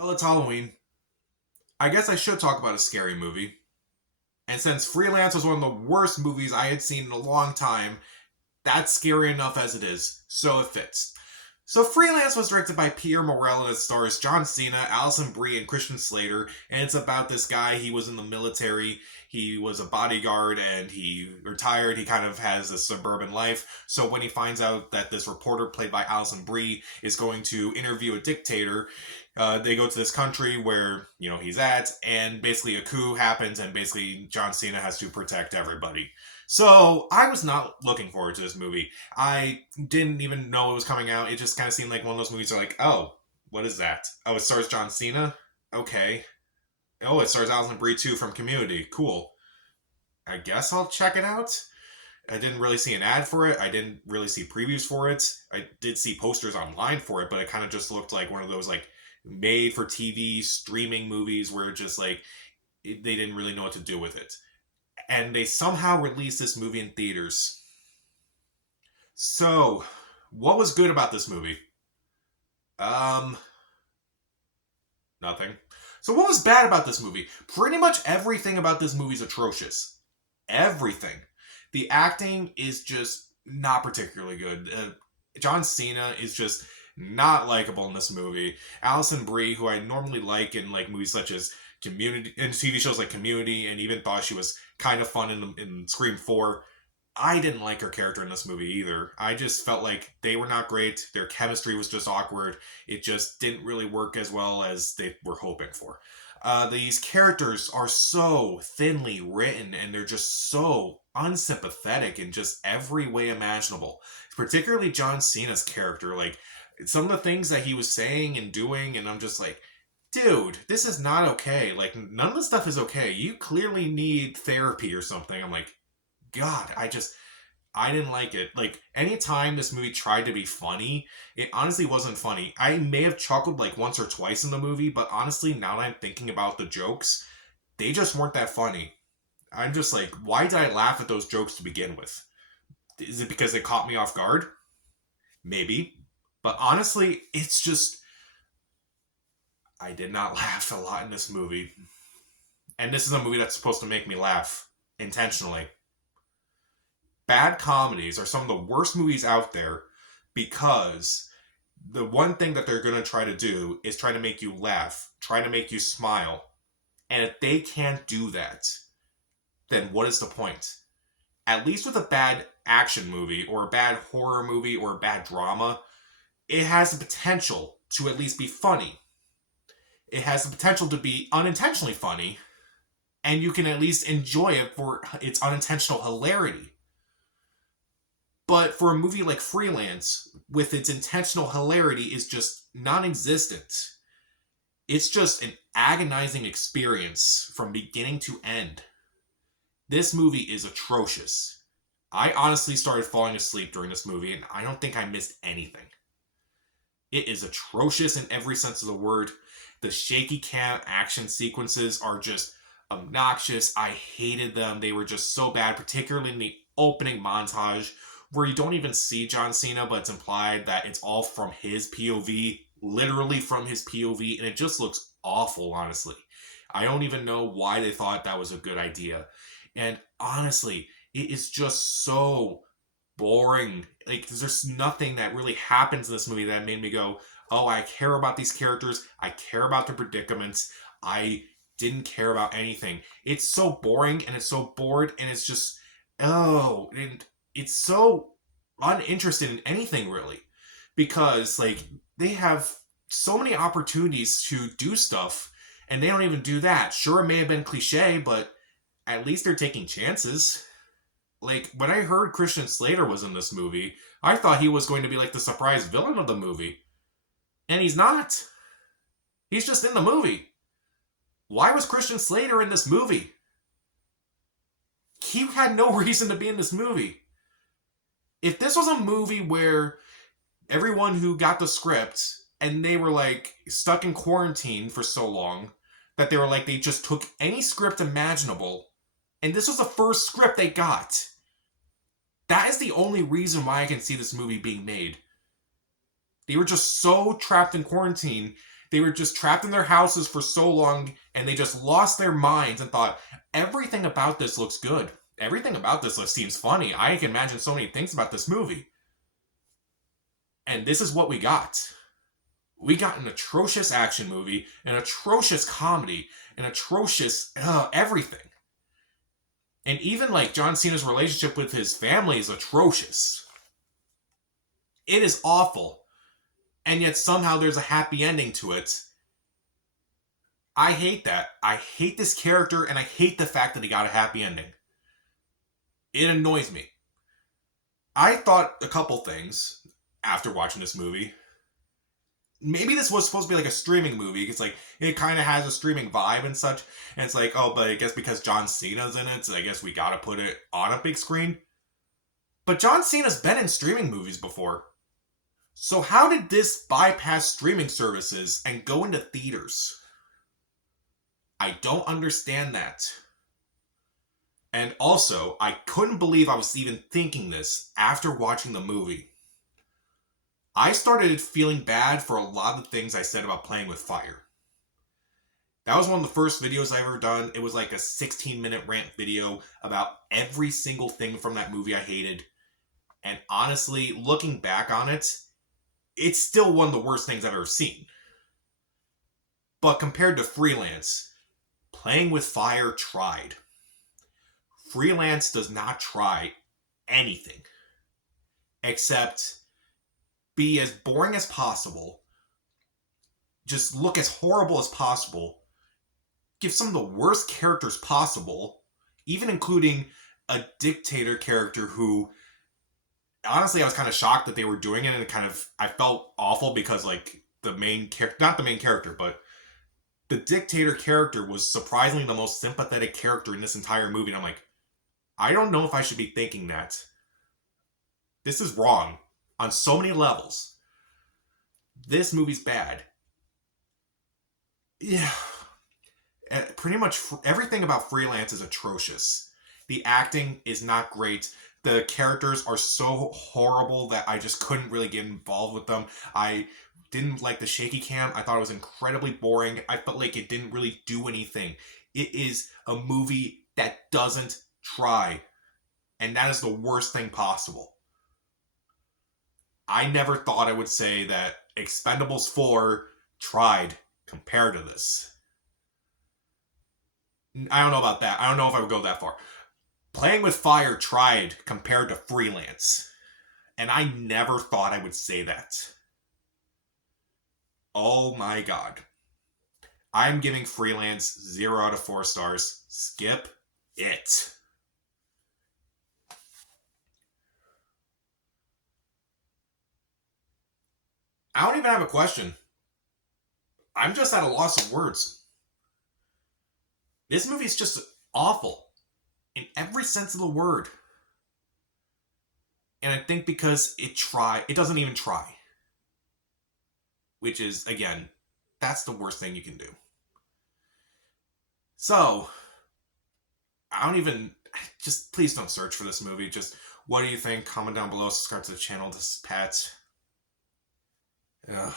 Well, it's Halloween. I guess I should talk about a scary movie. And since Freelance was one of the worst movies I had seen in a long time, that's scary enough as it is, so it fits. So Freelance was directed by Peter Morel and it stars John Cena, Alison Brie, and Christian Slater. And it's about this guy. He was in the military. He was a bodyguard and he retired. He kind of has a suburban life. So when he finds out that this reporter played by Alison Brie is going to interview a dictator, they go to this country where he's at, and basically a coup happens, and basically John Cena has to protect everybody. So I was not looking forward to this movie. I didn't even know it was coming out. It just kind of seemed like one of those movies that are like, oh, what is that? Oh, it stars John Cena? Okay. Oh, it stars Alison Brie too from Community. Cool. I guess I'll check it out. I didn't really see an ad for it. I didn't really see previews for it. I did see posters online for it, but it kind of just looked like one of those like made for TV streaming movies where just like they didn't really know what to do with it. And they somehow released this movie in theaters. So, what was good about this movie? Um, Nothing. So, what was bad about this movie? Pretty much everything about this movie is atrocious. Everything. The acting is just not particularly good. John Cena is just not likable in this movie. Alison Brie, who I normally like in like movies such as Community and TV shows like Community, and even thought she was kind of fun in Scream 4. I didn't like her character in this movie either. I just felt like they were not great. Their chemistry was just awkward. It just didn't really work as well as they were hoping for. These characters are so thinly written and they're just so unsympathetic in just every way imaginable. Particularly John Cena's character. Like, some of the things that he was saying and doing, and I'm just like, dude, this is not okay. Like, none of this stuff is okay. You clearly need therapy or something. I'm like, God, I didn't like it. Like, anytime this movie tried to be funny, it honestly wasn't funny. I may have chuckled like once or twice in the movie, but honestly, now that I'm thinking about the jokes, they just weren't that funny. I'm just like, why did I laugh at those jokes to begin with? Is it because they caught me off guard? Maybe. But honestly, it's just, I did not laugh a lot in this movie. And this is a movie that's supposed to make me laugh intentionally. Bad comedies are some of the worst movies out there because the one thing that they're going to try to do is try to make you laugh, try to make you smile. And if they can't do that, then what is the point? At least with a bad action movie or a bad horror movie or a bad drama, it has the potential to at least be funny. It has the potential to be unintentionally funny, and you can at least enjoy it for its unintentional hilarity. But for a movie like Freelance, with its intentional hilarity, is just non existent. It's just an agonizing experience from beginning to end. This movie is atrocious. I honestly started falling asleep during this movie, and I don't think I missed anything. It is atrocious in every sense of the word. The shaky cam action sequences are just obnoxious. I hated them. They were just so bad, particularly in the opening montage where you don't even see John Cena, but it's implied that it's all from his POV, literally from his POV, and it just looks awful, honestly. I don't even know why they thought that was a good idea. And honestly, it is just so boring. Like, there's nothing that really happens in this movie that made me go, oh, I care about these characters. I care about their predicaments. I didn't care about anything. It's so boring and it's so bored and it's just, oh, and it's so uninterested in anything really. Because, like, they have so many opportunities to do stuff and they don't even do that. Sure, it may have been cliche, but at least they're taking chances. Like, when I heard Christian Slater was in this movie, I thought he was going to be like the surprise villain of the movie. And he's not. He's just in the movie. Why was Christian Slater in this movie? He had no reason to be in this movie. If this was a movie where everyone who got the script and they were like stuck in quarantine for so long that they were like, they just took any script imaginable and this was the first script they got. That is the only reason why I can see this movie being made. They were just so trapped in quarantine They were just trapped in their houses for so long, and they just lost their minds and thought, everything about this looks good. Everything about this seems funny. I can imagine so many things about this movie. And this is what we got. We got an atrocious action movie, an atrocious comedy, an atrocious everything. And even like John Cena's relationship with his family is atrocious. It is awful. And yet somehow there's a happy ending to it. I hate that. I hate this character, and I hate the fact that he got a happy ending. It annoys me. I thought a couple things after watching this movie. Maybe this was supposed to be like a streaming movie, because like it kind of has a streaming vibe and such. And it's like, oh, but I guess because John Cena's in it, so I guess we gotta put it on a big screen. But John Cena's been in streaming movies before. So how did this bypass streaming services and go into theaters? I don't understand that. And also, I couldn't believe I was even thinking this after watching the movie. I started feeling bad for a lot of the things I said about Playing with Fire. That was one of the first videos I've ever done. It was like a 16-minute rant video about every single thing from that movie I hated. And honestly, looking back on it, it's still one of the worst things I've ever seen. But compared to Freelance, Playing with Fire tried. Freelance does not try anything except be as boring as possible, just look as horrible as possible, give some of the worst characters possible, even including a dictator character who, honestly, I was kind of shocked that they were doing it, and I felt awful because, like, the main character, not the main character, but the dictator character was surprisingly the most sympathetic character in this entire movie, and I'm like, I don't know if I should be thinking that. This is wrong on so many levels. This movie's bad. Yeah. Pretty much everything about Freelance is atrocious. The acting is not great. The characters are so horrible that I just couldn't really get involved with them. I didn't like the shaky cam. I thought it was incredibly boring. I felt like it didn't really do anything. It is a movie that doesn't try. And that is the worst thing possible. I never thought I would say that Expendables 4 tried compared to this. I don't know about that. I don't know if I would go that far. Playing with Fire tried compared to Freelance. And I never thought I would say that. Oh my god. I'm giving Freelance 0 out of 4 stars. Skip it. I don't even have a question. I'm just at a loss of words. This movie is just awful in every sense of the word. And I think because it doesn't even try. Which is, again, that's the worst thing you can do. So, just please don't search for this movie. Just, what do you think? Comment down below, subscribe to the channel. This is Pat. Ugh.